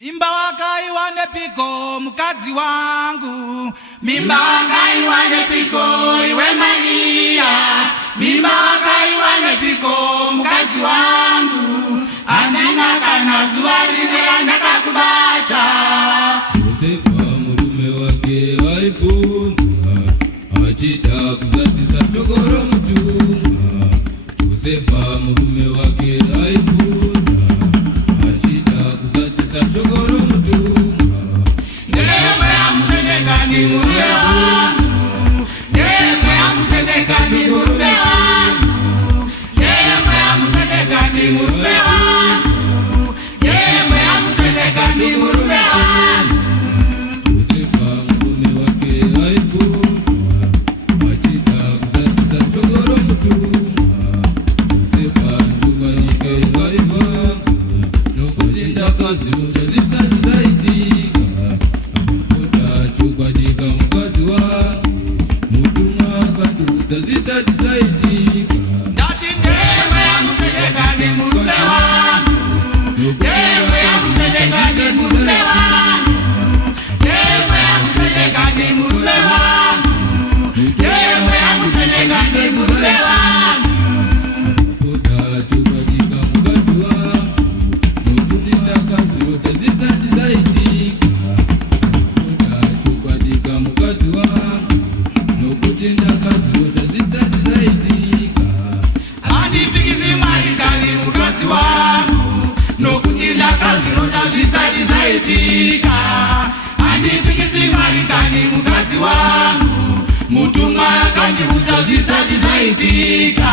Mimba wakaiwa nepiko mkazi wangu, mimba wakaiwa nepiko iwe Maria, mimba wakaiwa nepiko mkazi wangu, andina kana zuari nera nakakubata. Yosefa murume wake walifunga, achita kuzatisa chokoro mtunga. Yosefa murume wake walifunga, achita kuzatisa chokoro mtunga. Newe amcheneka ni murume wangu, newe amcheneka ni murume wangu, newe amcheneka ni murume wangu, newe amcheneka ni murume wangu. Yosefa murume wake walifunga, achita kuzatisa chokoro mtunga. Yosefa chunganyike walivanga, nokutinda kazi utazisa zaitika. Amukuta chunganyika mkazi wangu, mutumwa kati utazisa zaitika. Ndati newe amcheneka ni murume wangu, newe amcheneka ni murume wangu, newe amcheneka ni murume wangu, newe amcheneka ni murume wangu. Amukuta chunganyika mkazi wangu, nokutinda kazi utazisa zaitika. Amukuta chunganyika mkazi wangu, nokutinda kazi utazisa zaitika. Andipikisi malikani mkazi wangu, nokutinda kazi utazisa zaitika. Andipikisi malikani mkazi wangu, mutumwa kandi utazisa zaitika.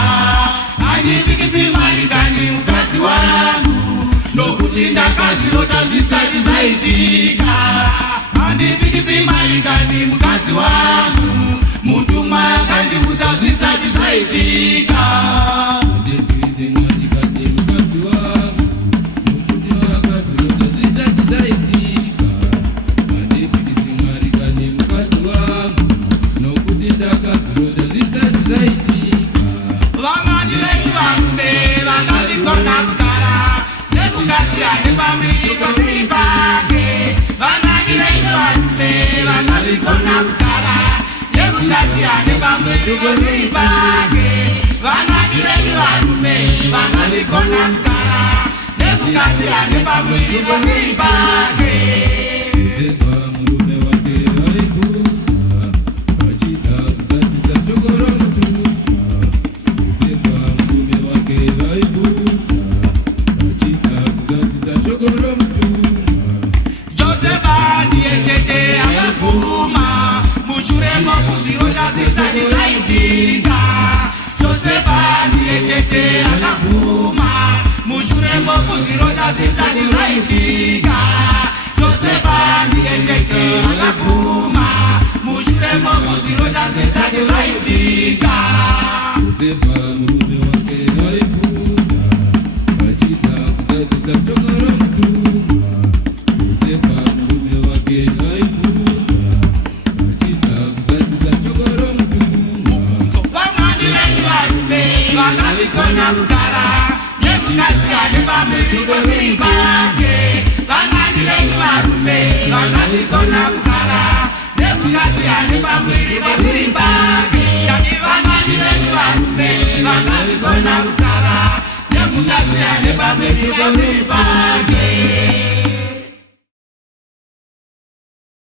Andipikisi malikani mkazi wangu, nokutinda kazi utazisa zaitika. Andipikisi malikani mkazi wangu, mutumwa kandi utazisa zaitika. Vangani wengi varume vangazikona kugara nemukati ahemba mirigo ziripake. Vangani wengi varume vangazikona kugara nemukati ahemba mirigo ziripake. Vangani wengi varume vangazikona kugara nemukati ahemba mirigo ziripake. Yosefa murume wake walifunga, achita kuzatisa chokoro mtunga. Yosefa murume wake walifunga, achita kuzatisa chokoro mtunga. Josefa ndiye chete akavuma, muchuremo kuzironda zisati zaitika. Josefa ndiye chete akavuma, muchuremo kuzironda zisati zaitika. Josefa ndiye chete akavuma, muchuremo kuzironda zisati zaitika. Yosefa murume wake walifunga, achita kuzatisa chokoro mtunga. Yosefa murume wake walifunga, achita kuzatisa chokoro mtunga. Vangani wengi varume vangazikona kugara nemukati ahemba mirigo ziripake. Vangani wengi varume vangazikona kugara nemukati ahemba mirigo ziripake. Ndati vangani wengi varume vangazikona kugara nemukati ahemba mirigo ziripake.